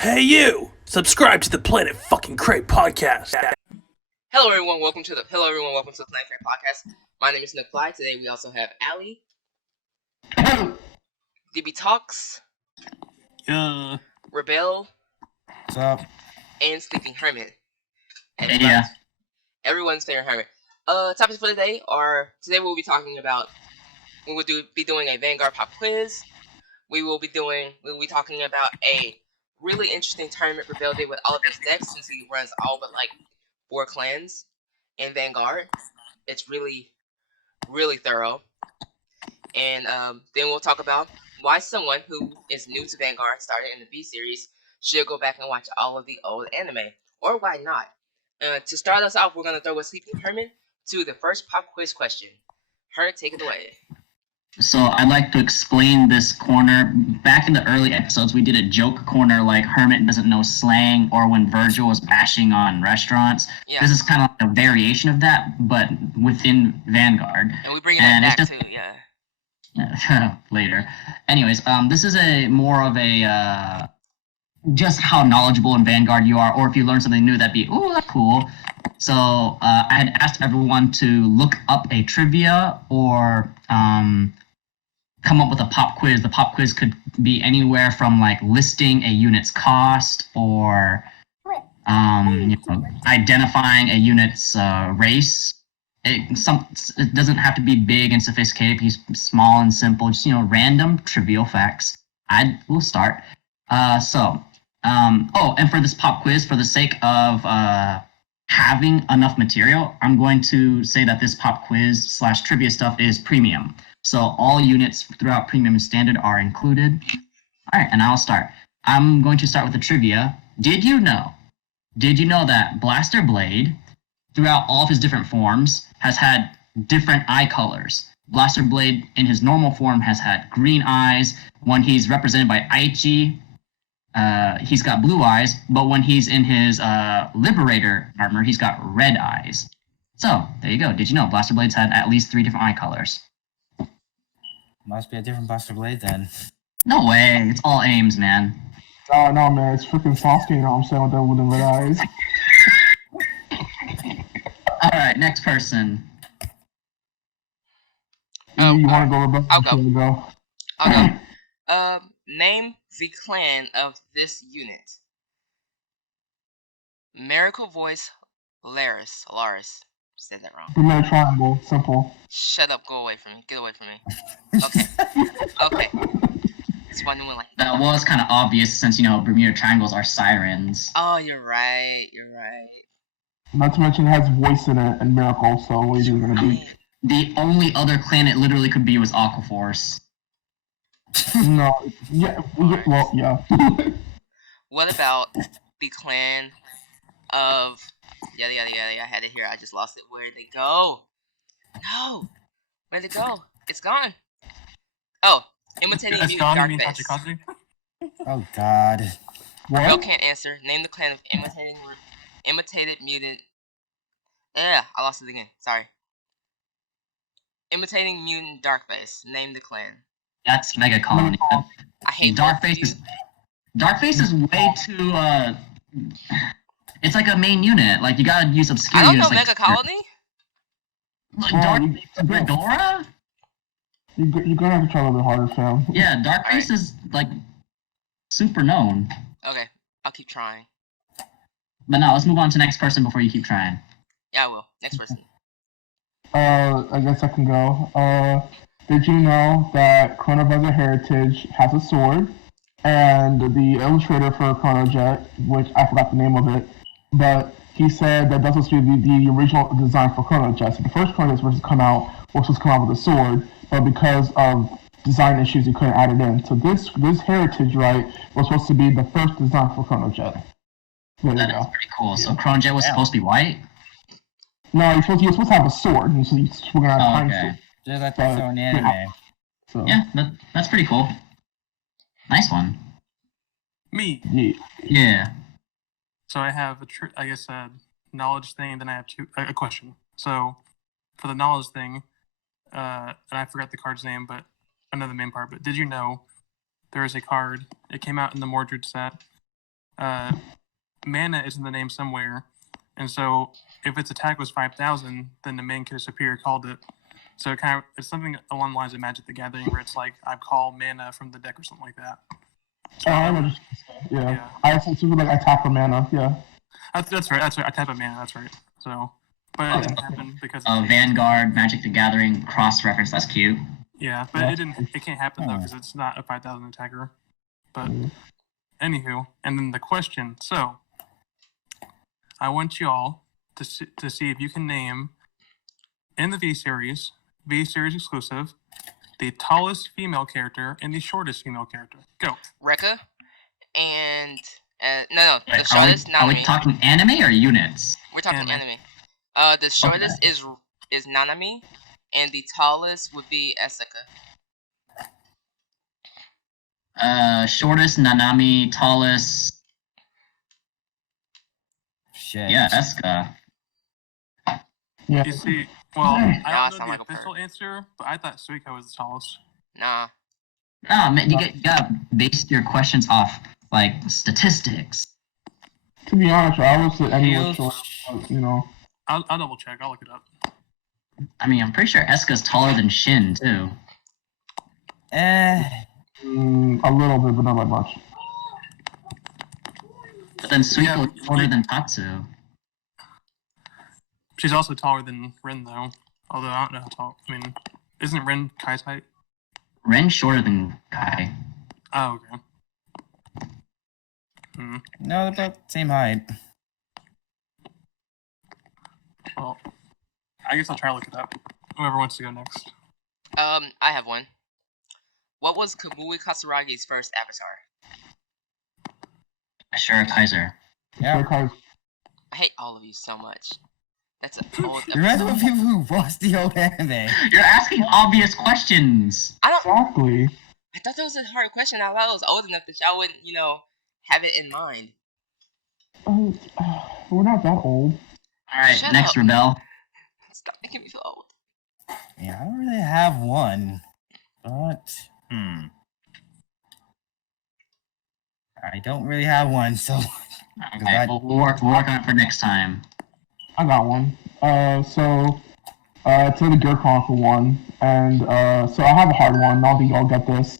Hey you! Subscribe to the Planet fucking Cray podcast. Hello everyone, welcome to the Planet Cray podcast. My name is Nick Fly. Today we also have Ali, DB Talks, Rebel, What's up? and Sleeping Hermit. And Yeah. everyone's favorite hermit. Topics for today are we'll be talking about be doing a Vanguard pop quiz. We will be talking about a really interesting tournament for Rebel Day with all of his decks, since he runs all but like 4 clans in Vanguard. It's really, really thorough. And then we'll talk about why someone who is new to Vanguard, started in the B series, should go back and watch all of the old anime, or why not. To start us off, we're going to throw a Sleeping Hermit to the first pop quiz question. Hermit, take it away. So I'd like to explain this corner. Back in the early episodes, we did a joke corner like Hermit doesn't know slang, or when Virgil was bashing on restaurants. Yeah. This is kind of like a variation of that, but within Vanguard. And we bring it back too, yeah. Later. Anyways, this is a more of a just how knowledgeable in Vanguard you are, or if you learn something new, that'd be, ooh, that's cool. So I had asked everyone to look up a trivia or come up with a pop quiz. The pop quiz could be anywhere from like listing a unit's cost, or identifying a unit's race. It doesn't have to be big and sophisticated. It can be small and simple. Just random trivial facts. We'll start. And for this pop quiz, for the sake of having enough material, I'm going to say that this pop quiz / trivia stuff is premium. So all units throughout premium and standard are included. All right, and I'll start. I'm going to start with the trivia. Did you know that Blaster Blade, throughout all of his different forms, has had different eye colors? Blaster Blade in his normal form has had green eyes. When he's represented by Aichi, he's got blue eyes, but when he's in his Liberator armor, he's got red eyes. So, there you go. Did you know Blaster Blades had at least 3 different eye colors? Must be a different Blaster Blade then. No way. It's all aims, man. Oh, no, man. It's freaking Sasuke, you know what I'm saying, with the red eyes. All right, next person. You want to go, Rebecca? I'll go. Name the clan of this unit. Miracle Voice Laris. Said that wrong. Bermuda Triangle. Simple. Shut up. Go away from me. Get away from me. Okay. It's one one like That was kind of obvious since, Bermuda Triangles are sirens. Oh, you're right. Not to mention it has voice in it and Miracle, so what are you going to be? The only other clan it literally could be was Aquaforce. No. Yeah. Well, yeah. What about the clan of... Yeah, I had it here. I just lost it. Where'd they go? No! Where'd it go? It's gone. Oh, imitating It's mutant gone, you dark mean face. Tachikaze? Oh God. Rebel What? can't answer. Name the clan of imitated mutant... Yeah, I lost it again. Sorry. Imitating mutant dark face. Name the clan. That's Mega Colony. I hate Darkface is way too it's like a main unit. Like, you gotta use obscure I don't know units. Mega Colony. Darkface Gridora? You're gonna have to try a little bit harder, fam. Yeah, Darkface is like super known. Okay, I'll keep trying. But now let's move on to the next person before you keep trying. Yeah, I will. Next person. I guess I can go. Did you know that Chronovisor Heritage has a sword? And the illustrator for Chronojet, which I forgot the name of it, but he said that that's supposed to be the original design for Chronojet. So the first Chronojet was supposed to come out with a sword, but because of design issues, he couldn't add it in. So this Heritage, right, was supposed to be the first design for Chronojet. There That you is go. pretty cool. So Chronojet was supposed to be white? No, he was supposed to have a sword, and so we're gonna have time okay. Just like they show in the anime. So Yeah, that's pretty cool. Nice one. Me. yeah. Yeah. So I have a knowledge thing, and then I have a question. So for the knowledge thing, and I forgot the card's name, but I know the main part. But did you know there is a card? It came out in the Mordred set mana is in the name somewhere, and so if its attack was 5,000, then the main character superior called it. So it's something along the lines of Magic the Gathering, where it's like I call mana from the deck or something like that. So, I know. Yeah. I also like I tap for mana. Yeah. That's right. I tap a mana. That's right. So, but it didn't happen because Vanguard, Magic the Gathering, cross-reference. That's cute. Yeah, but it didn't. It can't happen though because it's not a 5,000 attacker. But anywho, and then the question. So, I want you all to see if you can name in the V series exclusive, the tallest female character and the shortest female character. Go. Rekka, and the Wait, shortest are we Nanami. talking anime or units? We're talking Anime. anime. The shortest is Nanami, and the tallest would be Asuka. Shortest Nanami, tallest. Shit. Yeah, Eska. Yeah. You see, well, I Now I don't know sound the like a official answer, but I thought Suiko was the tallest. Nah. No, man, you gotta base your questions off like statistics. To be honest, I was anywhere Feels- short. You know. I'll double check. I'll look it up. I mean, I'm pretty sure Eska's taller than Shin too. A little bit, but not by much. But then Suiko's Yeah, shorter than Tatsu. She's also taller than Rin, though. Although I don't know how tall. I mean, isn't Rin Kai's height? Ren's shorter than Kai. Oh, okay. No, they're about the same height. Well, I guess I'll try to look it up. Whoever wants to go next. I have one. What was Kamui Kasuragi's first avatar? Sure, Kaiser. Yeah. Because I hate all of you so much. That's an old The rest of episode. the people who watched the old anime. You're asking obvious questions. I don't. exactly. I thought that was a hard question. I thought I was old enough that y'all wouldn't, have it in mind. We're not that old. All right, Shut next up. Rebel. Stop making me feel old. Yeah, I don't really have one, but I don't really have one. So Okay, we'll work on it for next time. I got one. To the Gear Chronicle one, and so I have a hard one. I don't think y'all get this.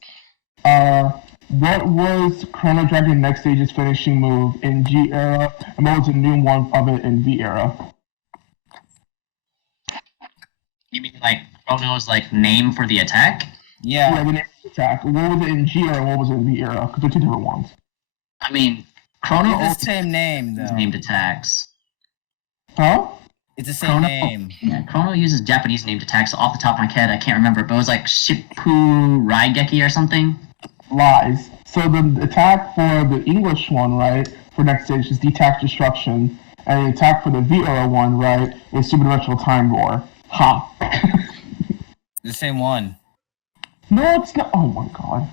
What was Chrono Dragon Next Stage's finishing move in G era, and what was the new one of it in V era? You mean like Chrono's like name for the attack? Yeah, yeah, the name of the attack. What was it in G era, and what was it in V era? Because they're two different ones. I mean, Chrono it's always the same name though. named attacks. Huh? It's the same Chrono, name. Yeah, Chrono uses Japanese named attacks. Off the top of my head, I can't remember, but it was like Shippu Raigeki or something. Lies. So the attack for the English one, right, for Next Stage is Detach Destruction, and the attack for the V era one, right, is Superdimensional Time Roar. Ha. The same one. No, it's not. Oh my god.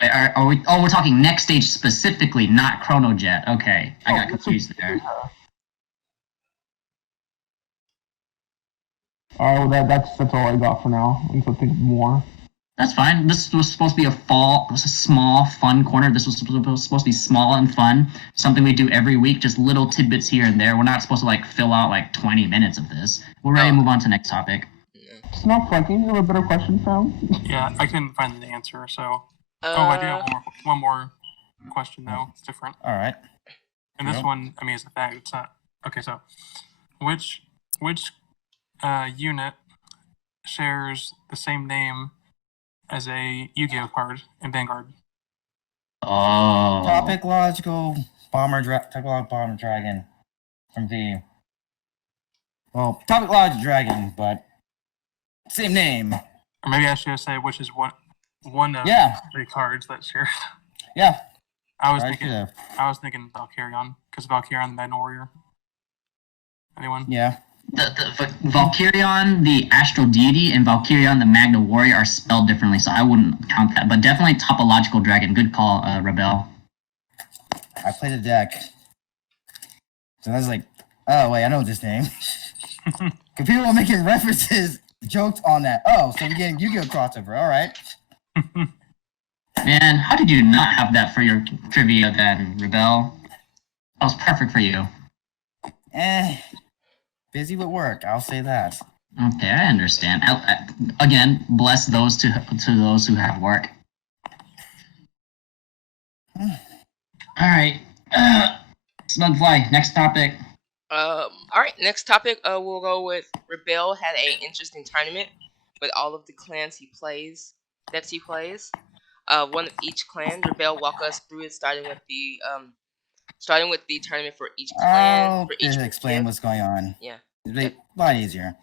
Wait, are we? Oh, we're talking next stage specifically, not Chrono Jet. Okay, I got confused there. Oh, that's all I got for now. I'm gonna think of more. That's fine. This was supposed to be a small, fun corner. This was supposed to be small and fun. Something we do every week, just little tidbits here and there. We're not supposed to like fill out like 20 minutes of this. We're ready to move on to next topic. It's not fucking. You have a better question found? Yeah, I couldn't find the answer, so. I do have one more question though. It's different. All right. And this Yep. one, I mean, it's a fact. It's not. Okay, so which unit shares the same name as a Yu-Gi-Oh card in Vanguard? Oh. Topic logical bomber dragon from V. Well, topic logic dragon, but same name. Or maybe I should say which is one of Yeah, the cards that share. yeah. I was Right thinking there. Valkyrion, because Valkyrion the Magna Warrior. Anyone? Yeah. The Valkyrion, the astral deity, and Valkyrion, the Magna Warrior, are spelled differently, so I wouldn't count that. But definitely topological dragon. Good call, Rebel. I played the deck. So I was like, oh, wait, I know this name. Because people are making references, jokes on that. Oh, so we're getting Yu-Gi-Oh crossover. All right. Man, how did you not have that for your trivia then, Rebel? That was perfect for you. Busy with work. I'll say that. Okay, I understand. Again, bless those to those who have work. All right, Snugfly. Next topic. All right, next topic. We'll go with Rebel had a interesting tournament with all of the clans he plays, decks he plays. One of each clan. Rebel walk us through it, starting with the tournament for each clan. I'll For each explain gift. what's going on. Yeah. It'll be a lot easier.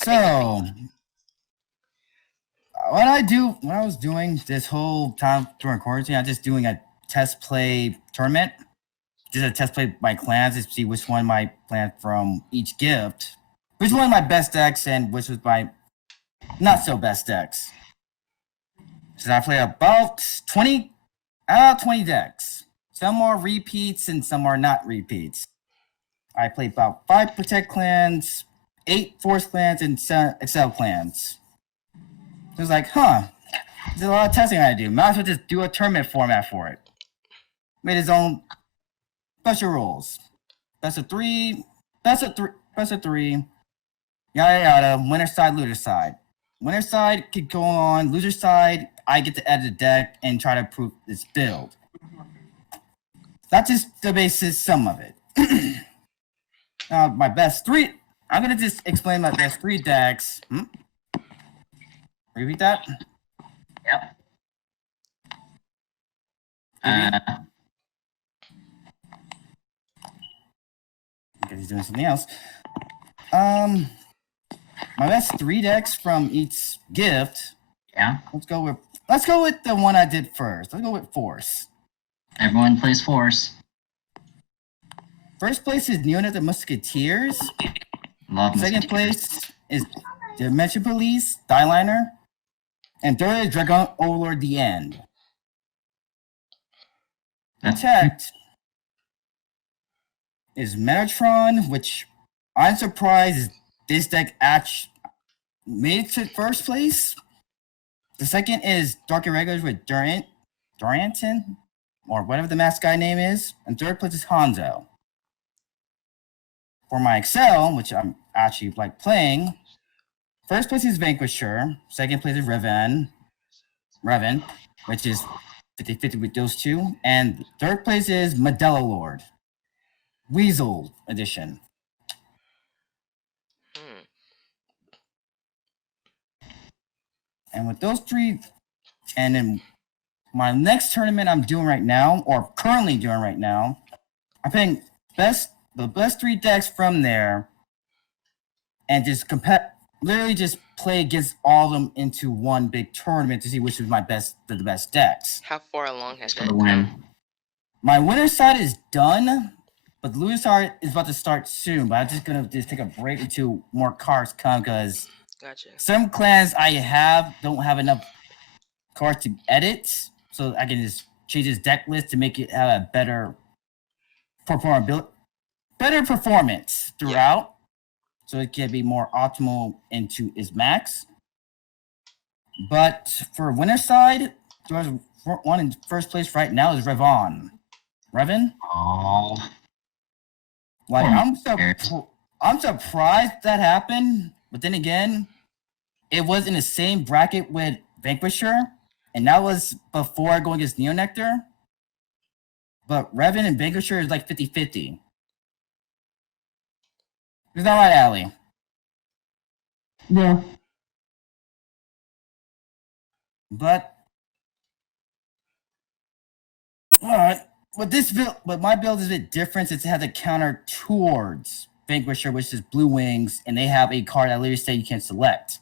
I think So, what I was doing this whole time during quarantine, I'm just doing a test play tournament. Just a test play by clans to see which one my clan from each gift, which one of my best decks and which was my not so best decks. So I play about 20 decks. Some are repeats and some are not repeats. I play about 5 Protect clans, 8 Force clans, and 7 Excel clans. So it's like, there's a lot of testing I do. Might as well just do a tournament format for it. Made his own special rules. Best of three, yada yada, winner side, loser side. Winner side could go on, loser side, I get to edit the deck and try to improve this build. That's just the basis, some of it. Now, my best 3, I'm gonna just explain my best 3 decks. Repeat that? Yep. Because he's doing something else. My best 3 decks from each gift. Yeah. Let's go with the one I did first. Let's go with Force. Everyone plays Force. First place is Neonate the Musketeers. Love Second Musketeers. place is Dimension Police, Dyliner. And third is Dragon Overlord The End. Protect is Metatron, which I'm surprised this deck actually made it to first place. The second is Dark Irregulars with Duranton, or whatever the mask guy name is. And third place is Hanzo. For my Excel, which I'm actually like playing, first place is Vanquisher. Second place is Revan, which is 50-50 with those two. And third place is Modelo Lord. Weasel edition. And with those 3, and then my next tournament I'm doing right now, or currently doing right now, I'm playing the best 3 decks from there, and just literally just play against all of them into one big tournament to see which is the best decks. How far along has that For the win. come? My winner's side is done, but the loser's side is about to start soon. But I'm just gonna take a break until more cards come, because Gotcha. some clans I don't have enough cards to edit, so I can just change his deck list to make it have a better performance throughout, so it can be more optimal into his max. But for winner side, there's one in first place right now is Revan. Oh. Like Oh, I'm surprised that happened, but then again, it was in the same bracket with Vanquisher, and that was before going against Neonectar. But Revan and Vanquisher is like 50-50. Is that right, Allie? Yeah. But alright. But my build is a bit different since it has a counter towards Vanquisher, which is Blue Wings, and they have a card that literally say you can select.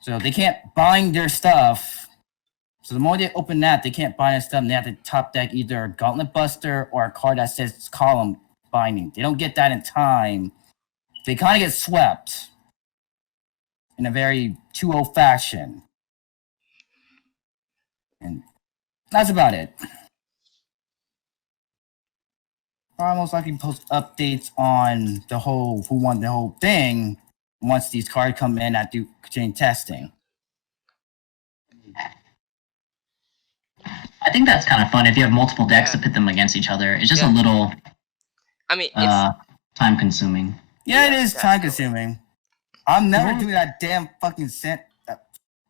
So they can't bind their stuff. So the moment they open that, they can't bind their stuff, and they have to top deck either a Gauntlet Buster or a card that says column binding. They don't get that in time. They kind of get swept in a very 2-0 fashion. And that's about it. I'll most likely post updates on who won the whole thing once these cards come in at continuing testing. I think that's kind of fun if you have multiple decks Yeah. to pit them against each other. It's just Yeah. a little I mean, it's time consuming. Yeah, it Yeah, is definitely. time consuming. I'm never Mhm. doing that damn fucking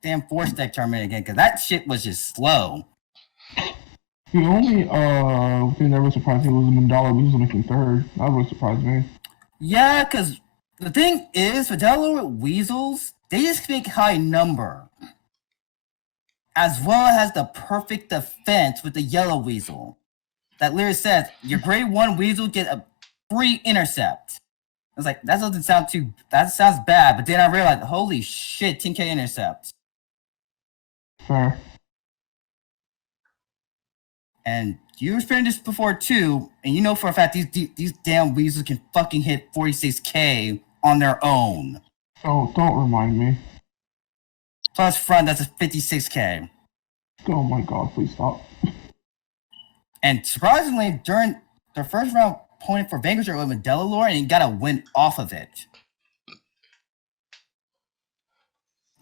damn force deck tournament again because that shit was just slow. The only thing that would surprise me was Mandala Weasel making third. That would surprise me. Yeah, because the thing is, with Delaware Weasels, they just make high number. As well as the perfect defense with the yellow weasel. That literally says your grade 1 weasel get a free intercept. I was like, that doesn't sound that sounds bad, but then I realized, holy shit, 10k intercept. Fair. And you experienced this before too, and you know for a fact these damn weasels can fucking hit 46k on their own. Oh, don't remind me. Plus front, that's a 56k. Oh my god, please stop. And surprisingly, during the first round point for Vanquish with Delaware, and he got a win off of it.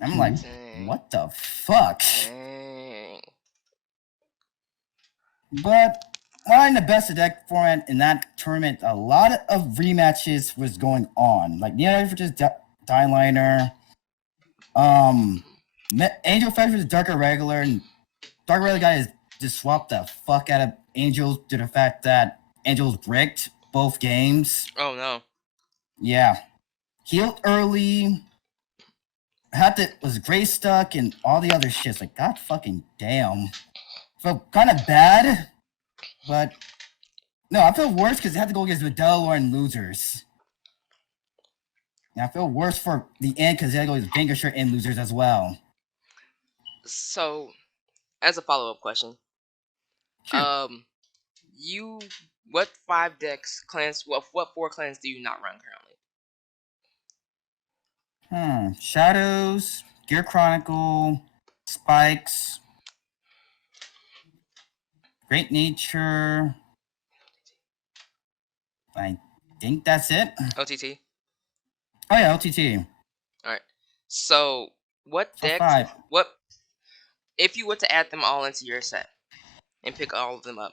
I'm like, Dang. what the fuck? Dang. But not in the best of deck format in that tournament, a lot of rematches was going on. Like Neo versus Dyliner, Angel Fetch versus Dark Irregular, and Dark Irregular guy just swapped the fuck out of Angels due to the fact that Angels bricked both games. Oh no. Yeah. Healed early. Was gray stuck and all the other shits. Like, god fucking damn. Felt kind of bad, but no, I feel worse because they had to go against the Delaware and losers. And I feel worse for the end because they had to go against Vanquisher and losers as well. So, as a follow-up question, Shoot. what 5 decks clans? What 4 clans do you not run currently? Shadows, Gear Chronicle, Spikes, Great Nature. I think that's it. OTT. Oh yeah, LTT. All right. So, what So decks? 5. What if you were to add them all into your set and pick all of them up?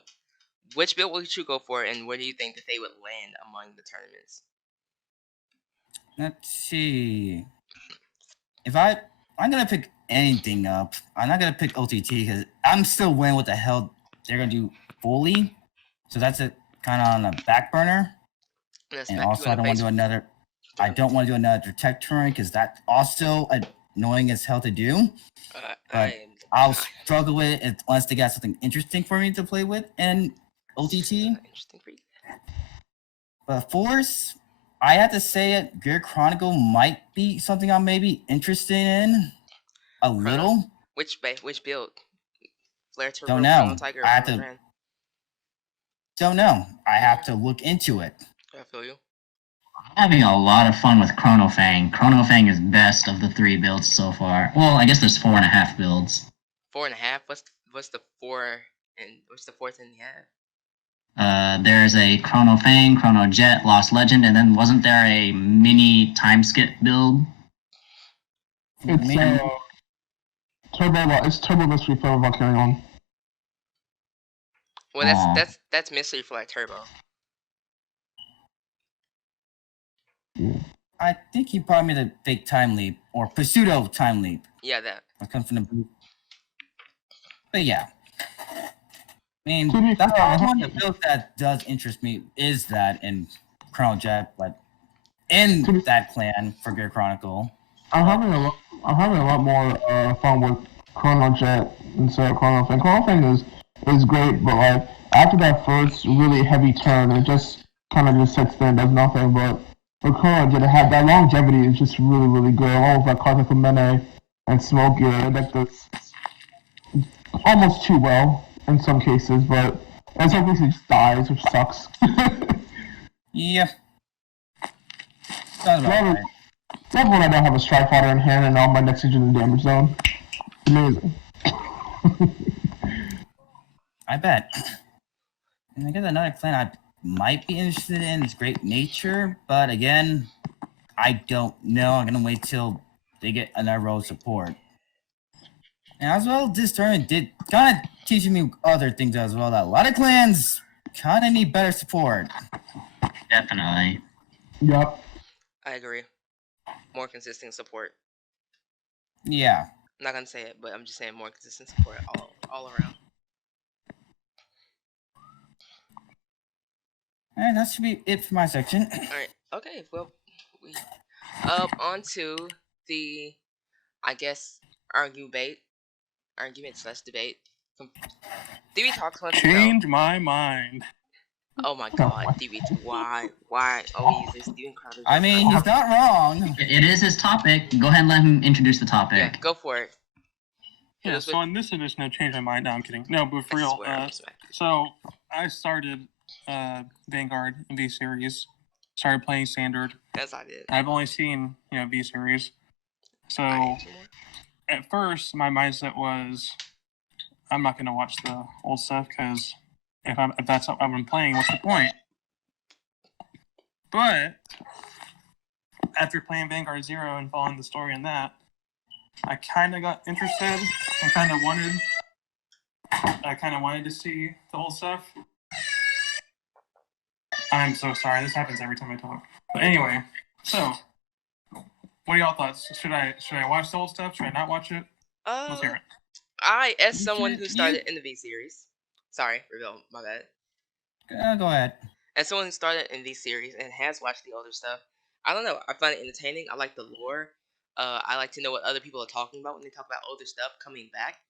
Which build would you go for, and where do you think that they would land among the tournaments? Let's see. I'm gonna pick anything up. I'm not gonna pick OTT because I'm still weighing what the hell they're gonna do fully. So that's a kind of on the back burner. And And also, I don't want to do another. I don't want to do another Detect tournament because that's also annoying as hell to do. But I'll struggle with it unless they got something interesting for me to play with and OTT. Interesting for you. But Force, I have to say it. Gear Chronicle might be something I'm maybe interested in a little. Which build? Flare Turbo, Don't know. Chrono Tiger, or I have Chrono to. Grand? Don't know. I have to look into it. I feel you. I'm having a lot of fun with Chrono Fang. Chrono Fang is best of the 3 builds so far. Well, I guess there's 4.5 builds. 4.5. What's the 4 and what's the 4th and a half? There's a Chrono Fang, Chrono Jet, Lost Legend, and then wasn't there a mini time skip build? It's Turbo Mystery Flare Valkyrion on. Well, that's Mystery Flight Turbo. Yeah. I think he probably made a fake time leap or pseudo time leap. Yeah, that. I come from the booth. But yeah. I mean, To be that's fair, one of the builds that does interest me is that in Chrono Jet, but in that clan for Gear Chronicle. I'm having a lot more fun with Chrono Jet instead of Chrono Fang. Chrono Fang is great, but like after that first really heavy turn, it just kind of just sits there and does nothing. But for Chrono Jet, that longevity is just really, really good. Along with like cards like Mene and Smoke Gear, that does almost too well in some cases, but in some cases it just dies, which sucks. Yeah. Sounds about right. Love when I don't have a Strike Fighter in hand and all my next engine in the damage zone. Amazing. I bet. And I guess another clan I might be interested in is Great Nature, but again, I don't know. I'm gonna wait till they get another road support. And as well, this tournament did kind of teaching me other things as well. That a lot of clans kind of need better support. Definitely. Yep. I agree. More consistent support. Yeah. I'm not gonna say it, but I'm just saying more consistent support all around. And that should be it for my section. All right. Okay. Well, we on to the, I guess, argument slash debate. DB Talks wants to know. Change my mind. Oh my God, DB, why always this Steven Crowder? I mean, he's not wrong. It is his topic. Go ahead and let him introduce the topic. Yeah, go for it. Yeah, so on this edition of Change My Mind, no, I'm kidding. No, but for real, so I started Vanguard V Series, started playing Standard. As I did. I've only seen, V Series. So at first, my mindset was, I'm not going to watch the old stuff because if that's what I'm playing, what's the point? But after playing Vanguard Zero and following the story in that, I kind of got interested. I kind of wanted to see the old stuff. I'm so sorry. This happens every time I talk. But anyway, so what are y'all thoughts? Should I watch the old stuff? Should I not watch it? Let's hear it. As someone who started in the V series, sorry, Reveal, my bad. Go ahead. As someone who started in V series and has watched the older stuff, I don't know. I find it entertaining. I like the lore. I like to know what other people are talking about when they talk about older stuff coming back.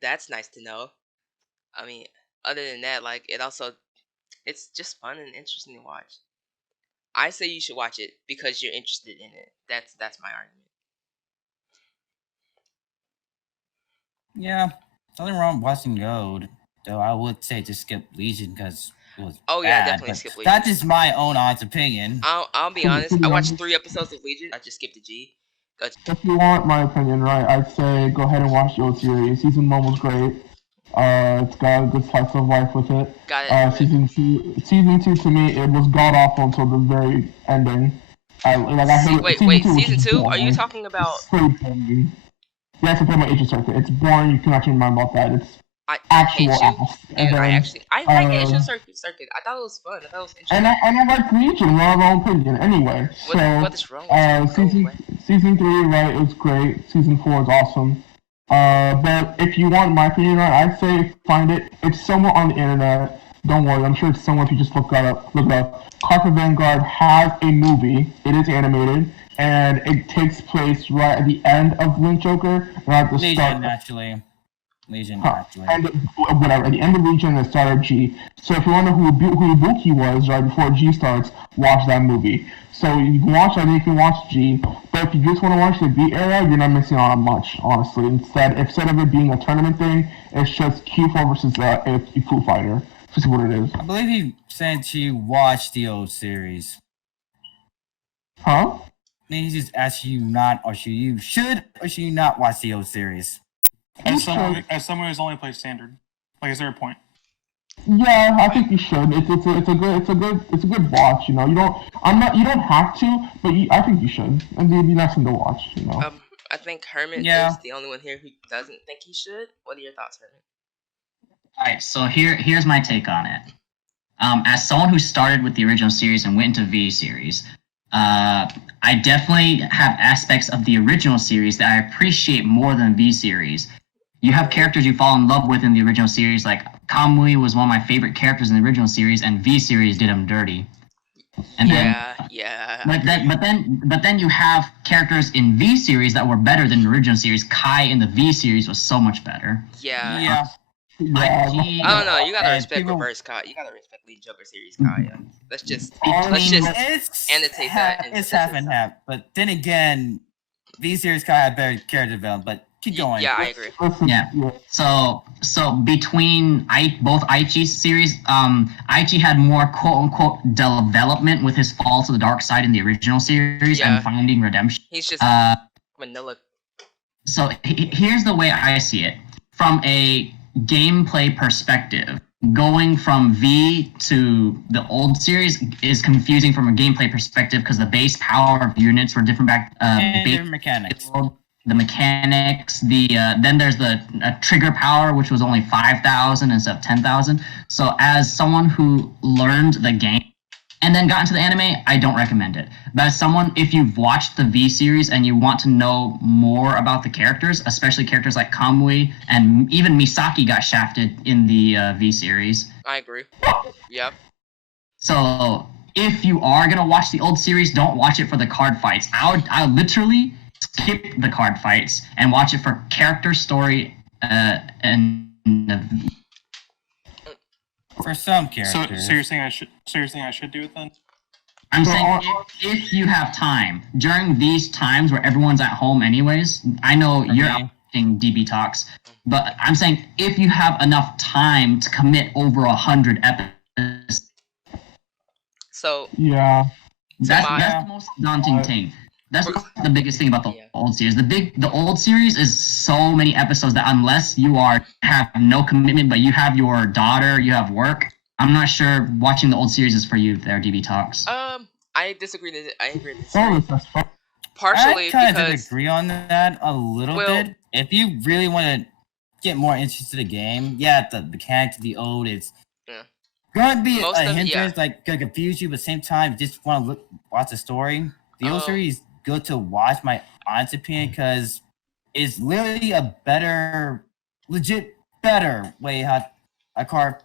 That's nice to know. I mean, other than that, like it's just fun and interesting to watch. I say you should watch it because you're interested in it. That's my argument. Yeah, nothing wrong with watching Gold, though I would say just skip Legion because it was yeah, bad, definitely skip Legion. That is my own honest opinion. I'll be honest. I watched 3 episodes of Legion. I just skipped the G. If you want my opinion, right, I'd say go ahead and watch the old series. Season 1 was great. It's got a good slice of life with it. Got it. Season two to me, it was god awful until the very ending. Wait, season 2? Are you talking about? It's so boring. You have to play my Agent Circuit. It's boring. You cannot even mind about that. It's actual ass. And I like Agent Circuit. I thought it was fun. I thought it was interesting. And I like Legion, in my own opinion. Anyway, what is wrong with season 3, right, is great. Season 4 is awesome. But if you want my opinion on it, I'd say find it. It's somewhere on the internet. Don't worry, I'm sure it's somewhere if you just look it up. Carpet Vanguard has a movie. It is animated, and it takes place right at the end of Link Joker, right at the start. Legion, actually. And whatever, at the end of Legion and the start of G. So if you want to know who Ibuki was right before G starts, watch that movie. So you can watch that, and you can watch G. But if you just want to watch the B era, you're not missing out on much, honestly. Instead of it being a tournament thing, it's just Q4 versus a Foo Fighter. Just what it is. I believe you said you watched the old series. Huh? Maybe he's just asking you not, or should you not watch the old series? As someone who's only played Standard, like, is there a point? Yeah, I think you should. It's a good watch. You know, you don't have to, but I think you should. It'd be nice to watch. You know. I think Hermit is the only one here who doesn't think he should. What are your thoughts, Hermit? All right, so here's my take on it. As someone who started with the original series and went into V series, I definitely have aspects of the original series that I appreciate more than V series. You have characters you fall in love with in the original series, like Kamui was one of my favorite characters in the original series, and V series did him dirty. And But then you have characters in V series that were better than the original series. Kai in the V series was so much better. Yeah. I don't know. You gotta respect Reverse Kai. You gotta respect Lead Joker series Kai. Let's just annotate that. It's half and half. But then again, V series Kai had better character development. But keep going. Yeah, I agree. Yeah. So between both Aichi's series, Aichi had more quote unquote development with his fall to the dark side in the original series and finding redemption. He's just vanilla. So here's the way I see it from a gameplay perspective. Going from V to the old series is confusing from a gameplay perspective because the base power of units were different back. Different mechanics. the mechanics, then there's the trigger power, which was only 5,000 instead of 10,000. So as someone who learned the game and then got into the anime, I don't recommend it. But as someone, if you've watched the V series and you want to know more about the characters, especially characters like Kamui and even Misaki got shafted in the V series. I agree. Yep. So if you are gonna watch the old series, don't watch it for the card fights. I would literally skip the card fights and watch it for character story and. For some So characters. you're saying I should? So you're saying I should do it then? I'm saying if you have time during these times where everyone's at home, anyways. I know you're out watching DB talks, but I'm saying if you have enough time to commit over 100 episodes. So Yeah. That's the most daunting thing. That's the biggest thing about the old series. The old series is so many episodes that unless you have no commitment, but you have your daughter, you have work, I'm not sure watching the old series is for you there, DB Talks. I disagree. I agree. I Partially kind of because disagree on that a little bit. If you really want to get more interested in the game, the mechanics of the old is going to be Most a of it, hindrance, like going to confuse you, but at the same time, just want to watch the story. The old series is good to watch, my honest opinion, because it's literally a legit better way how a card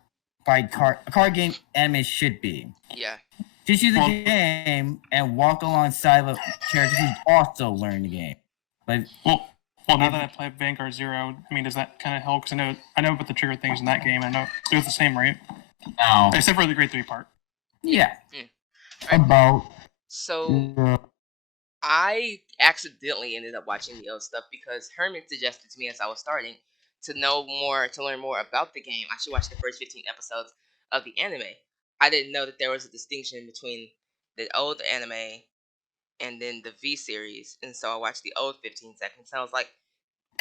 game anime should be. Yeah. Teach you the game and walk alongside of characters who also learn the game. But well, now that I played Vanguard Zero, I mean, does that kind of help? Because I know about the trigger things in that game. I know they're the same, right? No. Except for the grade 3 part. Yeah. About. So Yeah. I accidentally ended up watching the old stuff because Herman suggested to me as I was starting to learn more about the game. I should watch the first 15 episodes of the anime. I didn't know that there was a distinction between the old anime and then the V series, and so I watched the old 15 seconds. And I was like,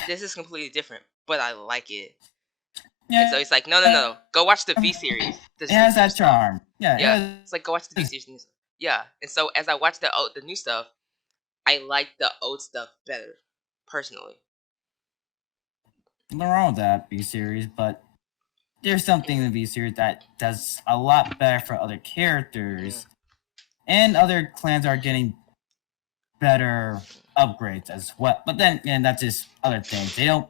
this is completely different, but I like it. Yeah. And so he's like, no, go watch the V series. It has that charm. Yeah. It's like, go watch the V series. Yeah. And so as I watched the new stuff, I like the old stuff better, personally. Nothing wrong with that V series, but there's something in the V series that does a lot better for other characters, and other clans are getting better upgrades as well. But then, that's just other things. They don't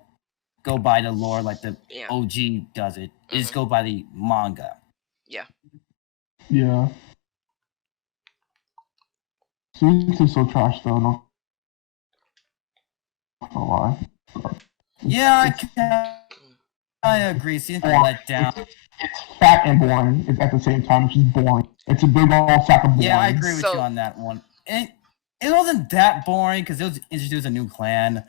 go by the lore like the OG does it. They just go by the manga. Yeah. Yeah. Suits is so trash though, no. A lie. Yeah, I agree. Seems to let down. It's fat and boring at the same time. It's just boring. It's a big old sack of boring. Yeah, I agree with you on that one. It wasn't that boring because it was introduced a new clan,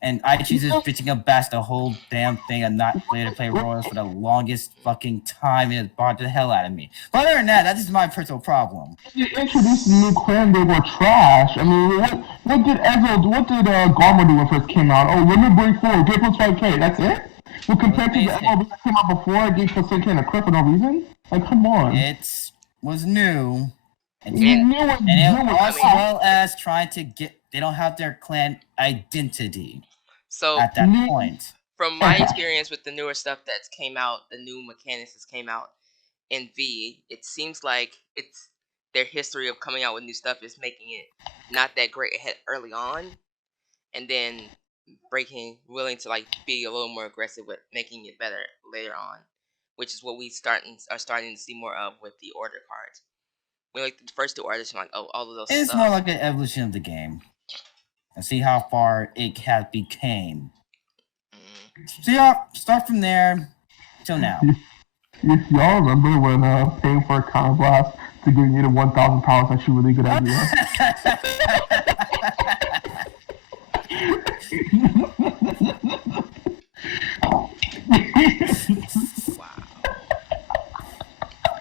and Aichi's just bitching up bash the whole damn thing and not play Royals for the longest fucking time, and it bothered the hell out of me. But other than that, that's just my personal problem. You introduced a new clan, they were trash. I mean, what did Garma do when it first came out? Oh, Limit Break 4, get plus 5k, that's it? Well, compared to the MLB that came out before, it gave plus 10k and a crit for no reason? Like, come on. It was new. And as well as trying to they don't have their clan identity. So at that point. From my experience with the newer stuff that's came out, the new mechanics that's came out in V, it seems like it's their history of coming out with new stuff is making it not that great early on, and then willing to like be a little more aggressive with making it better later on, which is what we are starting to see more of with the order cards. We like the first two artists, like, oh, all of those. It's more like an evolution of the game, and see how far it has became. So start from there till now. Y'all remember when paying for a counter blast to give you the 1,000 power is actually a really good idea?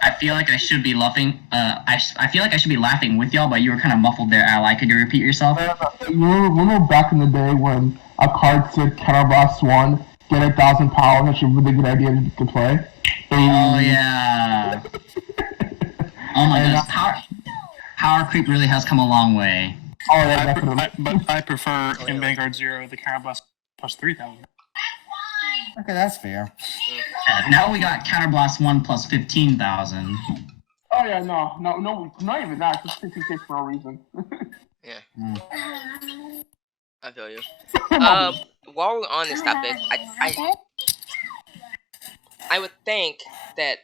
I feel like I should be laughing. I feel like I should be laughing with y'all, but you were kind of muffled there, Ally. Could you repeat yourself? Remember back in the day when a card said counter blast 1, get 1,000 power, that's a really good idea to play? Oh yeah. Oh my goodness, power creep really has come a long way. Oh, yeah, definitely. But I prefer Clearly. in Vanguard Zero the Counterblast plus 3,000. Okay, that's fair. Now we got Counterblast 1 plus 15,000. Oh yeah, no, not even that. Just 50K for no reason. Yeah, Mm. I feel you. While we're on this topic, I would think that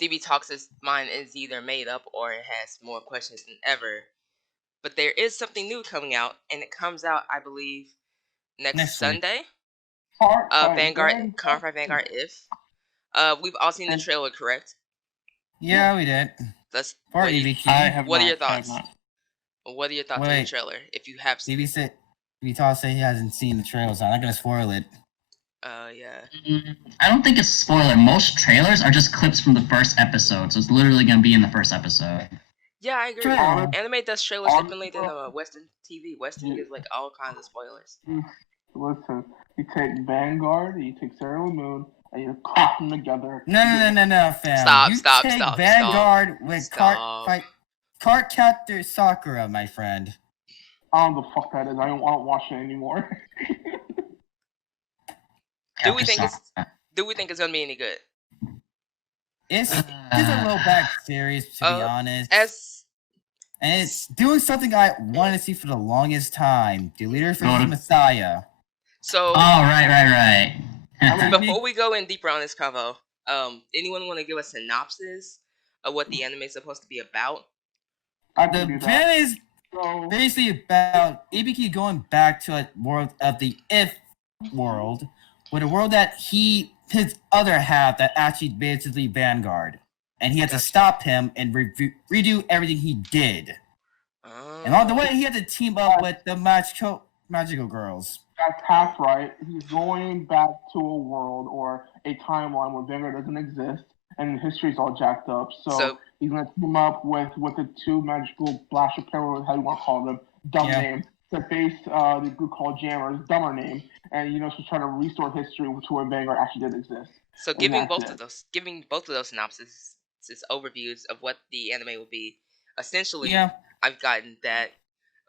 DB Talks' mind is either made up or it has more questions than ever. But there is something new coming out, and it comes out, I believe, next Next week. Sunday. Vanguard. Vanguard if. We've all seen the trailer, correct? Yeah, we did. That's For what, EBK. I have what are not. your I have thoughts? not. What are your thoughts on the Wait. trailer? If you have seen DB said, DB say he hasn't seen the trailer, so I'm not gonna spoil it. yeah. I don't think it's a spoiler. Most trailers are just clips from the first episode, so it's literally going to be in the first episode. Yeah, I agree. True. Anime does trailers On- differently than Western TV. Western gives like all kinds of spoilers. Listen, you take Vanguard, you take Sailor Moon, and you clap them together. No, fam. Stop, you stop, take stop, Vanguard with stop. Cart Captor Sakura, my friend. I don't know the fuck that is. I don't watch it anymore. Do we think it's gonna be any good? It's just a low back series, to be honest. And it's doing something I wanted to see for the longest time. The leader for the Messiah. So Oh, right. before we go in deeper on this convo, anyone want to give a synopsis of what the anime is supposed to be about? I can do The that. plan is So, basically about Ibiki going back to a world of the If world, with a world that his other half that actually basically Vanguard, and he had to stop him and redo everything he did. And on the way, he had to team up with the magical girls. that's half right. He's going back to a world or a timeline where Vanguard doesn't exist and history's all jacked up. So he's gonna team up with the two magical Blash Apparel, how you want to call them, name, to face the group called Jammers, dumber name, and to try to restore history to where Vanguard actually did exist. So giving both of those synopses, overviews of what the anime will be, essentially, I've gotten that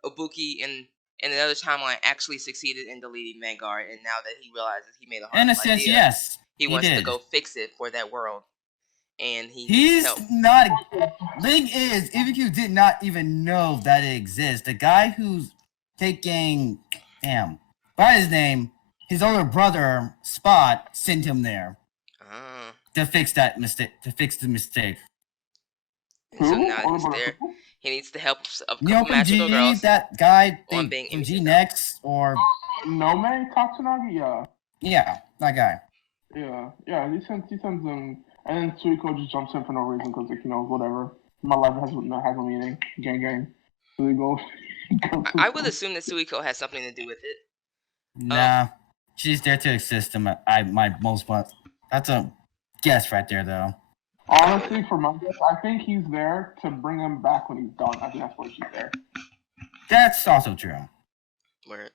Ibuki in another timeline actually succeeded in deleting Vanguard, and now that he realizes he made a horrible In a sense, idea, yes. he wants to go fix it for that world, and he needs He's help. not. Thing is, Ibiki did not even know that it exists. The guy who's taking, by his name, his older brother Spot sent him there to fix that mistake. To fix the mistake. And so now he's there. He needs the help of a couple from magical G, girls. that guy on being from G innocent. Next or Nome Katsunagi, yeah, that guy. Yeah. He sends them, and then Suiko just jumps in for no reason because whatever. My life has no meaning. Gang. So they go. I would assume that Suiko has something to do with it. Nah, she's there to assist him. That's a guess right there, though. Honestly, for my guess, I think he's there to bring him back when he's done. I think that's why she's there. That's also true. Word.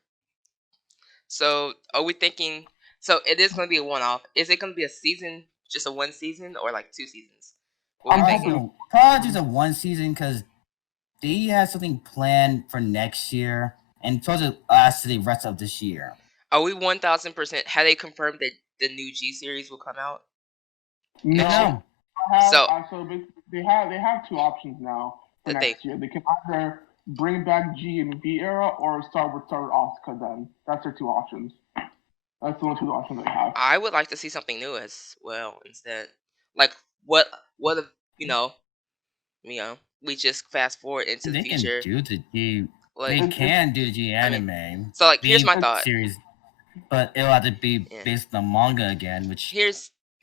So, are we thinking? So, it is going to be a one-off. Is it going to be a season, just a one season, or like 2 seasons? What are we thinking? Probably just a one season because they have something planned for next year and supposed to last to the rest of this year. Are we 1000%? Have they confirmed that the new G series will come out? No. So they have 2 options now for next year. They can either bring back G and B era or start with Asuka. Then that's their 2 options. That's the only 2 options they have. I would like to see something new as well instead. Like what if we just fast forward into the future. They can do the G anime. So here's my thought. Series, but it'll have to be based on the manga again, which the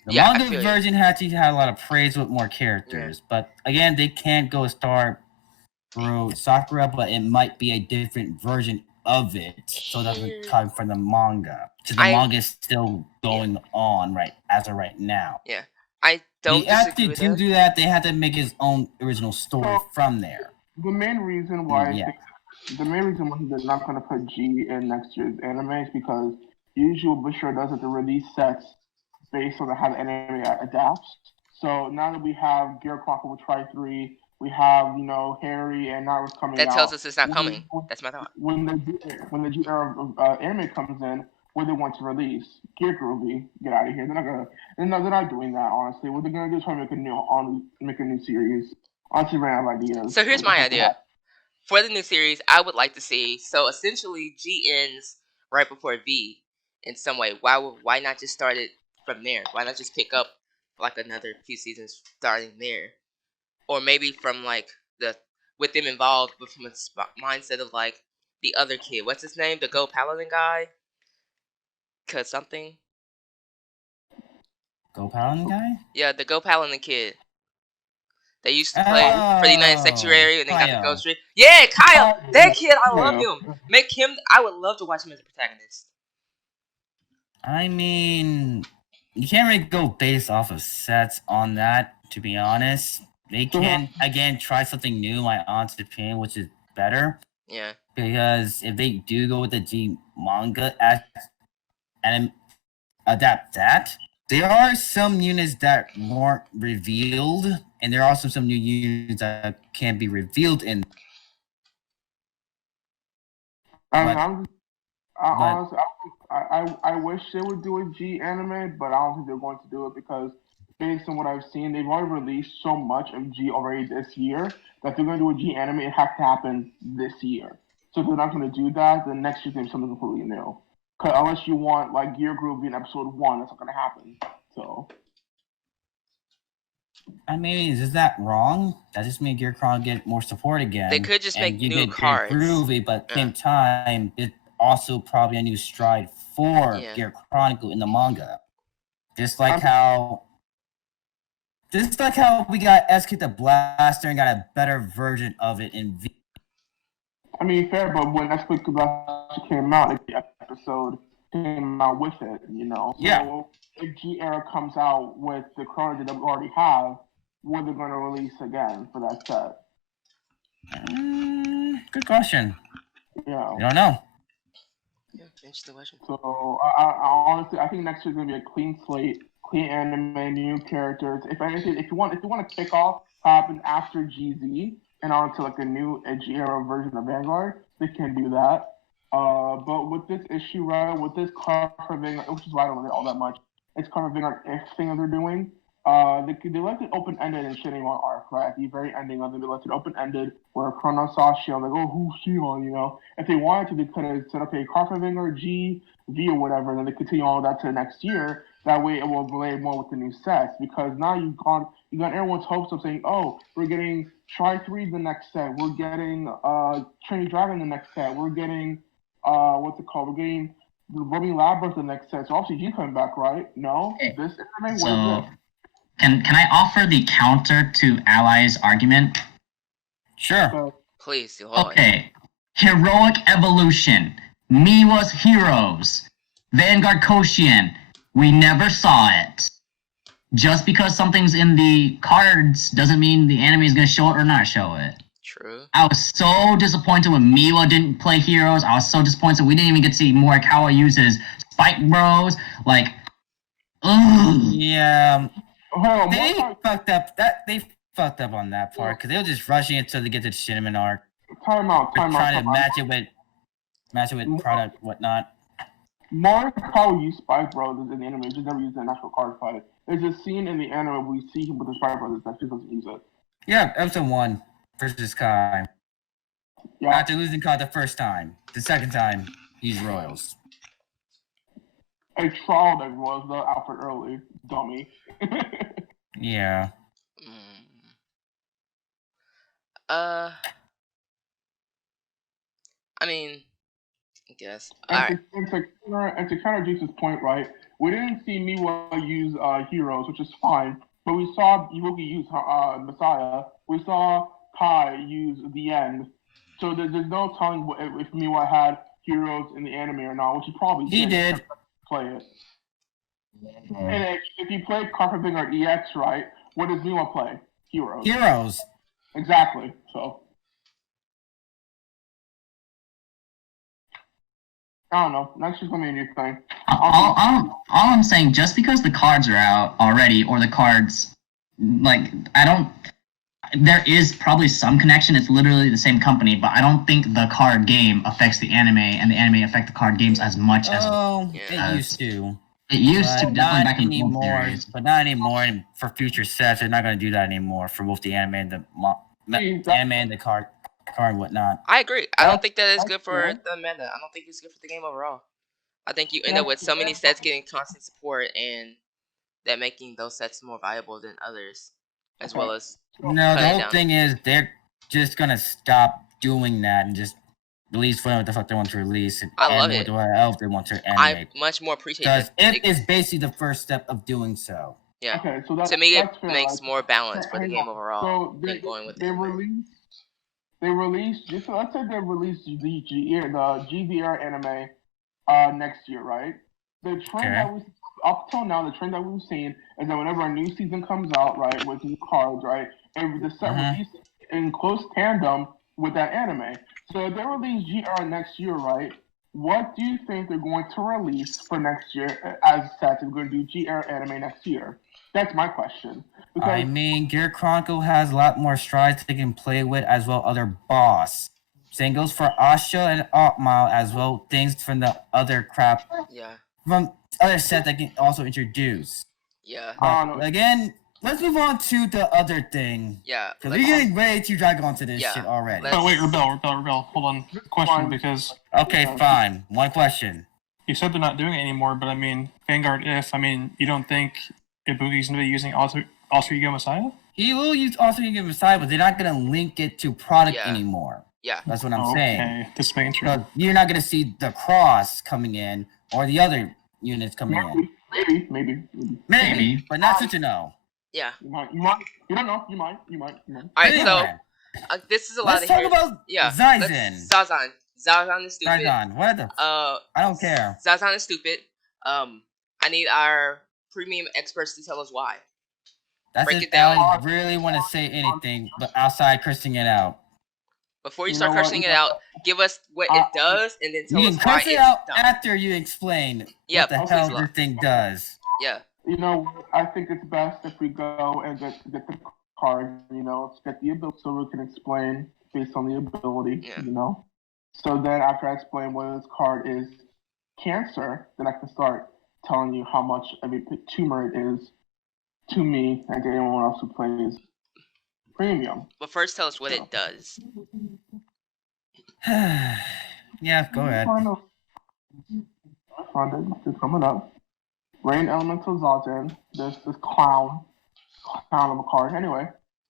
Yeah, manga version actually had a lot of praise with more characters, but again, they can't go start through Sakura, but it might be a different version of it, so it doesn't come from the manga. Because the manga is still going on as of right now. Yeah, I don't disagree with that. Do that. They have to make his own original story from there. The main reason why they're not going to put G in next year's anime is because usually what Bushiroad does is to release sets based on how the anime adapts. So now that we have Gear Clock with Tri 3, We have, you know, Harry and Naruto coming That out. tells us it's not When- coming. That's my thought. When the G era of anime comes in, what they want to release, Gear Groovy, get out of here. They're not doing that. Honestly, what they're gonna do is try to make a new series. Honestly, ran out of ideas. So here's my idea. For the new series, I would like to see, so essentially G ends right before V in some way. Why not just start it from there? Why not just pick up like another few seasons starting there? Or maybe from like with them involved, but from a mindset of like the other kid. What's his name? The Go Paladin guy? Cause something? Go Paladin guy? Yeah, the Go Paladin kid. They used to play for the United Sanctuary and they got the Kyle. Ghost Street. Yeah, Kyle! That kid, I love Yeah. him. Make him, I would love to watch him as a protagonist. I mean, you can't really go based off of sets on that, to be honest. They can, again, try something new, my honest opinion, which is better. Yeah. Because if they do go with the G manga and adapt that, there are some units that weren't revealed, and there are also some new units that can be revealed in. Honestly, I wish they would do a G anime, but I don't think they're going to do it because based on what I've seen, they've already released so much of G already this year that if they're going to do a G anime, it has to happen this year. So if they're not going to do that, then next year's going to be something completely new. Cause unless you want like Gear Groove in episode 1, that's not going to happen. So. I mean, is that wrong? That just made Gear Chron get more support again. They could just make and you new get cards. Groovy, but at the same time, it's also probably a new stride for Yeah. Gear Chronicle in the manga. Just like how we got SK the Blaster and got a better version of it in V. I mean, fair, but when SK the Blaster came out, the episode came out with it, you know. So Yeah. if G Era comes out with the chronology that we already have, what are they going to release again for that set? Good question. Yeah. I don't know. Yeah, interesting question. So I honestly, I think next year's gonna be a clean slate, clean anime, new characters. If anything, if you want to kick off happen after GZ and onto like a new Edgy era version of Vanguard, they can do that. But with this issue, right, with this carving, which is why I don't like it all that much, it's carving like if thing that they're doing. They left it open ended and shitting on arc, right? At the very ending of it, they left it open ended where Chrono saw Shion, like, oh, who's Shion, you know? If they wanted to, they could have said, okay, Carfavinger, G, V, or whatever, and then they continue all of that to the next year. That way it will relate more with the new sets because now you got everyone's hopes of saying, oh, we're getting Tri-3 the next set, we're getting Trinity Dragon the next set, we're getting, what's it called? We're getting Roaming Labyrinth the next set. So obviously G coming back, right? No? Okay. This anime, So- what is this? Can I offer the counter to Ally's argument? Sure. So, Please, hold on. Okay. Heroic Evolution. Miwa's Heroes. Vanguard Koshien. We never saw it. Just because something's in the cards doesn't mean the anime is going to show it or not show it. True. I was so disappointed when Miwa didn't play Heroes. I was so disappointed we didn't even get to see Morikawa use his Spike Bros. Like, ugh. Yeah. hold They on, fucked up. They fucked up on that part because they were just rushing it to get to the Cinnamon arc. time out. They're trying to match it with product, whatnot. Morikawa used Spike Brothers in the anime, just never used it in actual card fight. There's a scene in the anime where we see him with the Spike Brothers that just doesn't use it. Yeah, episode 1 versus Kai. Yeah. After losing Kai the first time, the second time he's Royals. A trial that was the Alfred Early dummy. Yeah. I mean, I guess. And to counter Jason's point, right? We didn't see Miwa use heroes, which is fine, but we saw Yuki use Messiah. We saw Kai use the end. So there's no telling if Miwa had heroes in the anime or not, which he probably He did. Play it. And if you play Carfavinger EX, right, what does Miwa play? Heroes. Heroes. Exactly. So I don't know. That's just gonna be a new thing. All I'm saying, just because the cards are out already, or the cards, like, there is probably some connection. It's literally the same company, but I don't think the card game affects the anime, and the anime affect the card games as much as Oh, Yeah. it used to. it used to. But Definitely not back in the old anymore. series. But not anymore. And for future sets, they're not going to do that anymore for both the anime and the card and whatnot. I agree. I don't That's- think that is that's good for fair. the meta. I don't think it's good for the game overall. I think you end up with so many sets getting constant support and that making those sets more viable than others, as well as No, the cut it whole down. thing is they're just going to stop doing that and just release what the fuck they want to release and I love what it. else they want to I animate. much more appreciate Because that. it is basically the first step of doing so. Yeah. Okay, so that's To me, it that's fair, makes like, more balance for the hang game on. overall So than going with they the anime. released just let's say they released the GVR anime next year, right? The trend that we up till now, the trend that we've seen is that whenever a new season comes out, right, with new cards, right, and the set released in close tandem with that anime. So if they release GR next year, right? What do you think they're going to release for next year as sets? They're going to do GR anime next year. That's my question. Because I mean, Gear Chronicle has a lot more strides they can play with, as well other boss. Same goes for Asha and Opmile, as well things from the other crap Yeah. from other sets that can also introduce. Yeah. But again, let's move on to the other thing. Yeah. Because we're getting way too dragged onto this Yeah, shit already. let's- Oh wait, Rebel. Hold on. Question, because Okay, fine. One question. you said they're not doing it anymore, but I mean, Vanguard. You don't think Ibuki's gonna be using Alter Ego Messiah? He will use also Ego Messiah, but they're not going to link it to product Yeah. anymore. Yeah. That's what I'm saying. Okay, just making sure. So you're not going to see the cross coming in or the other units coming in. maybe. But not such a no. Yeah. You might. You don't know. You might. All right. Anyway, So this is a lot let's of talk here. about Yeah. Zaizen. Zazan is stupid. Zaizen. What the? I don't care. Zazan is stupid. I need our premium experts to tell us why. That's break if it down. I really want to say anything, but outside cursing it out. Before you You start know what? cursing it out, give us what it does, and then tell You us can why curse it it's out dumb. after you explain Yeah, what the please, hell Lo. this thing does. Yeah. You know, I think it's best if we go and get the card. You know, let's get the ability so we can explain based on the ability. Yeah. You know, so then after I explain what this card is, Cancer, then I can start telling you how much of a tumor it is to me and to anyone else who plays premium. But first, tell us what it does. Yeah, go ahead. I found it. It's coming up. Rain Elemental Zazen, this clown of a card. Anyway,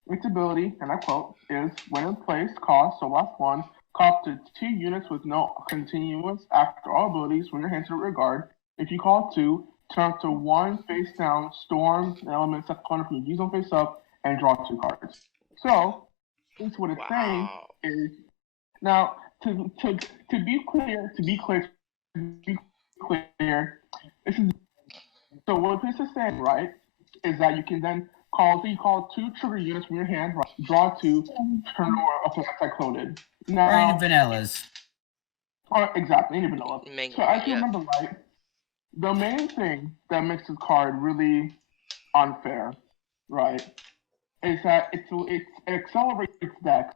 its ability, and I quote, is when in place, cost, so last one, call up to 2 units with no continuous after all abilities from your hand to regard. If you call 2, turn up to 1 face down, storm, an element set corner from your use on face up, and draw 2 cards. So, it's what it's saying is now to be clear, this is so what this is saying, right, is that you can then call 2 trigger units from your hand, right, draw 2, turn over effect loaded. Now, Or in vanillas. exactly, in vanilla. So as you remember, right, the main thing that makes this card really unfair, right, is that it accelerates decks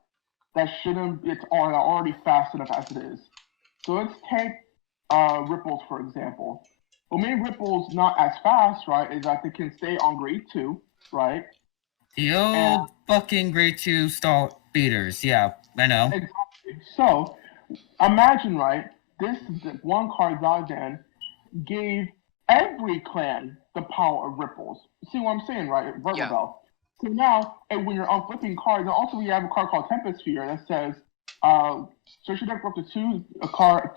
that shouldn't. It's already fast enough as it is. So let's take Ripples for example. What made Ripples not as fast, right, is that they can stay on grade 2, right? The old fucking grade 2 stall beaters. Yeah, I know. Exactly. So imagine, right, this one card Zazen gave every clan the power of Ripples. See what I'm saying, right? Yeah. So now, and when you're unflipping cards, and also we have a card called Tempest Sphere that says, search your deck for up to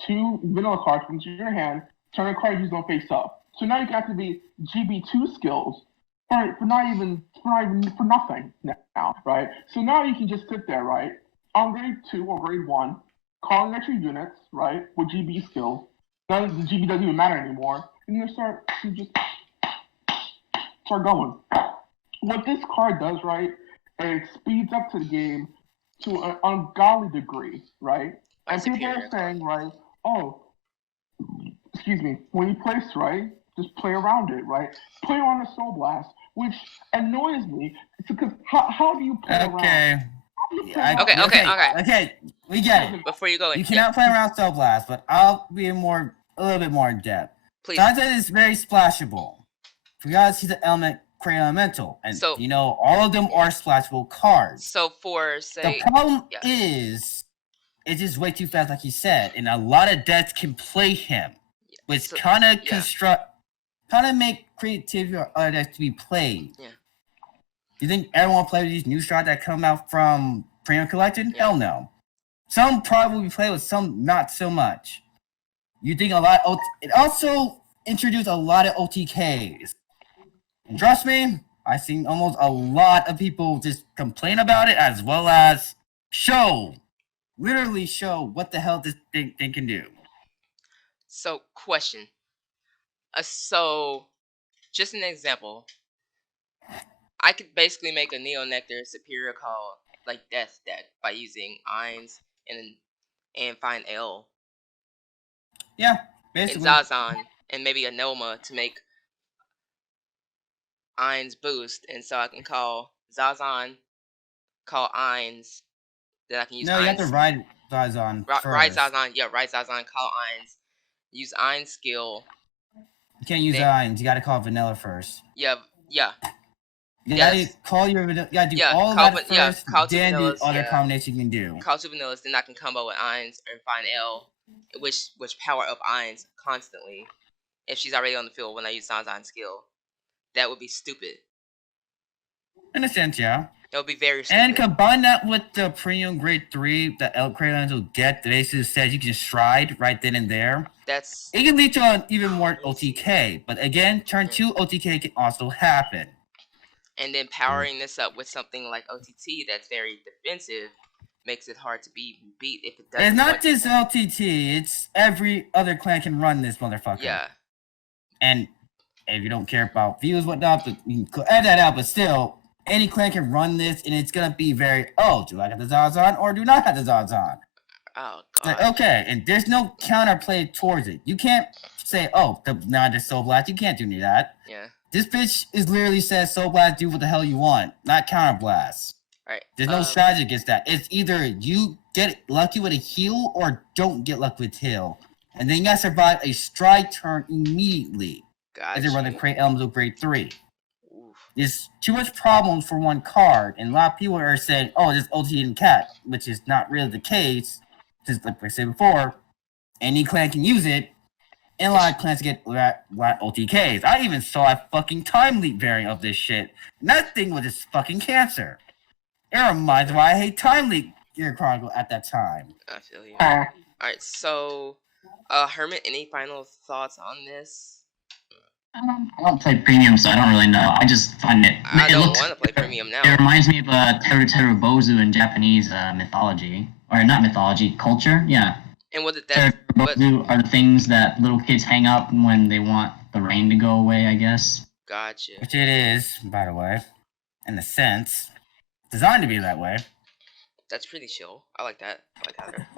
2 vanilla cards from your hand, turn a card used on face up. So now you can activate GB2 skills for nothing now, right? So now you can just sit there, right, on grade 2 or grade 1, calling out your units, right, with GB skills. Now the GB doesn't even matter anymore, and you just start going. What this card does, right, it speeds up to the game to an ungodly degree, right? And people are saying, right, oh, excuse me, when you place, right, just play around it, right? Play on a Soul Blast. which annoys me. Because how do you play around? Okay. Okay. We get it. Before you go in, You cannot play around Soul Blast, but I'll be a little bit more in depth. please. Sunset is very splashable. You gotta see the element Cray Elemental, and So- all of them are splashable cards. So for The say, problem yeah. is, it's just way too fast, like you said, and a lot of decks can play him, which so- kind of yeah. make creativity or other decks to be played. Yeah. You think everyone play with these new shots that come out from Premium Collection? Yeah. Hell no. Some probably will be played with, some not so much. You think a lot? It also introduced a lot of OTKs. And trust me, I've seen almost a lot of people just complain about it, as well as literally show what the hell this thing can do. So question. So just an example. I could basically make a Neo Nectar Superior Call like Death deck by using Ainz and find L Yeah, and basically. Zazan and maybe a Noma to make Ainz boost, and so I can call Zazan, call Ainz, then I can use No, you have to Ainz. ride Zazan first. Ride Zazan, yeah, ride Zazan, call Ainz, use Ainz skill. You can't use then- Ainz. You gotta call Vanilla first. Yeah. You Yes. gotta call your vanilla. You gotta do Yeah, all call that va- yeah, first, call two then the vanillas, other yeah. combination you can do. Call two vanillas, then I can combo with Ainz and find L, which power up Ainz constantly. If she's already on the field when I use Zazan skill, that would be stupid. In a sense, yeah. That would be very stupid. And combine that with the premium grade 3 that El Craylines will get, that basically says you can stride right then and there. That's It can lead to an even more OTK, but again, turn 2 OTK can also happen. and then powering this up with something like OTT that's very defensive makes it hard to be beat if it doesn't. It's not want- just LTT, it's every other clan can run this motherfucker. Yeah. And if you don't care about views, whatnot, but you can edit that out, but still, any clan can run this, and it's gonna be very, do I have the Zazan or do not have the Zazan? Oh It's god. like, okay, and there's no counterplay towards it. You can't say, just Soul Blast. You can't do any of that. Yeah. This bitch is literally says Soul Blast, do what the hell you want, not Counter Blast. Alright. There's no strategy against that. It's either you get lucky with a heal or don't get lucky with heal. And then you gotta survive a stride turn immediately. As they run the Cray Elemental Grade 3. Oof. There's too much problems for one card, and a lot of people are saying, this OT and cat, which is not really the case. Just like I said before, any clan can use it, and a lot of clans get a lot of OTKs. I even saw a fucking time leap variant of this shit. And that thing was just fucking cancer. It reminds me why I hate time leap Gear Chronicle at that time. I feel you. Alright, so Hermit, any final thoughts on this? I don't play premium, so I don't really know. I just find it. I it don't looks- want to play premium now. It reminds me of Teru Teru Bozu in Japanese mythology, or not mythology, culture. Yeah. And what did Teru that? Teru What? Bozu are the things that little kids hang up when they want the rain to go away, I guess. Gotcha. Which it is, by the way, in a sense. Designed to be that way. That's pretty chill. I like that. I like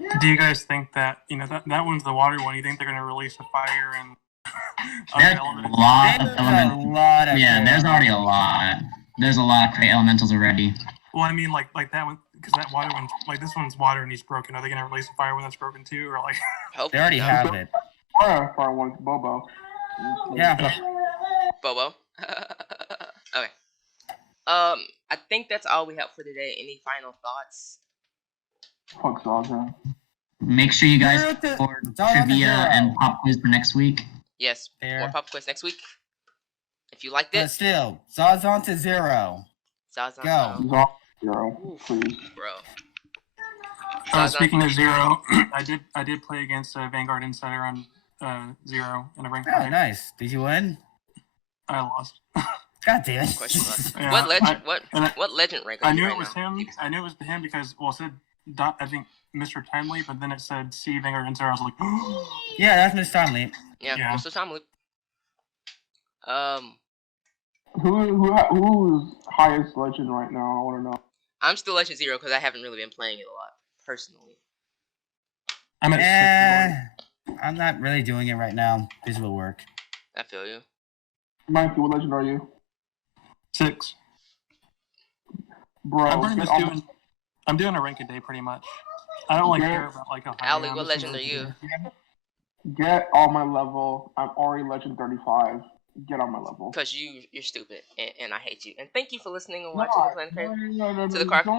that. Do you guys think that that one's the water one? You think they're gonna release a fire and other There's a elements? lot of There's a elementals. lot of Yeah, Cray there's already a Elementals. lot. There's a lot of Cray elementals already. Well, I mean, like that one, because that water one, like this one's water and he's broken. Are they gonna release a fire when that's broken too, or like? They Hopefully already not. have it. Fire one's Bobo. Yeah. Bobo. Okay. I think that's all we have for today. Any final thoughts? Fuck Zaza. Make sure you guys Zero to- record it's all on the trivia zero. and pop quiz for next week. Yes. Fair. More pop quiz next week. If you liked But it, still, Zazan to 0. Zazan. Go. Zaza, zero, please. Bro. Speaking of zero, I did play against Vanguard Insider on 0 in a ranked Oh, fight. nice. Did you win? I lost. God damn it. Question mark. Yeah, What legend? and I- What legend rank? Are I you knew right it was now? him. I knew it was him because it said I think Mr. Timely, but then it said C Vanguard Insider. I was like, Yeah, that's Miss Tomley. Yeah. Yeah. Mr. Tom Loop. Who's highest legend right now? I want to know. I'm still Legend 0 because I haven't really been playing it a lot personally. I'm at 60. I'm not really doing it right now. Visual work. I feel you. Mikey, what legend are you? 6. Bro, I'm pretty get much all doing. I'm doing a rank a day pretty much. I don't like Yeah. care about like how high Allie, I am. what Just legend are you? get on my level. I'm already legend 35. Get on my level. Because you're stupid, and I hate you. And thank you for listening and No, watching the Planet Craig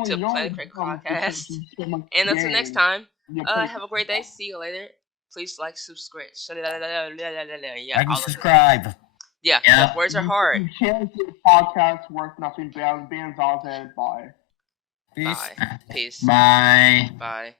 to the Planet Craig podcast. And until next time, have a great day. See you later. Please like, subscribe. Yeah, Like all and of it. subscribe. Yeah, Yeah. those words are hard. You can't get podcasts worth nothing. Bands off and bye. Peace. Bye. Peace. Bye. Bye.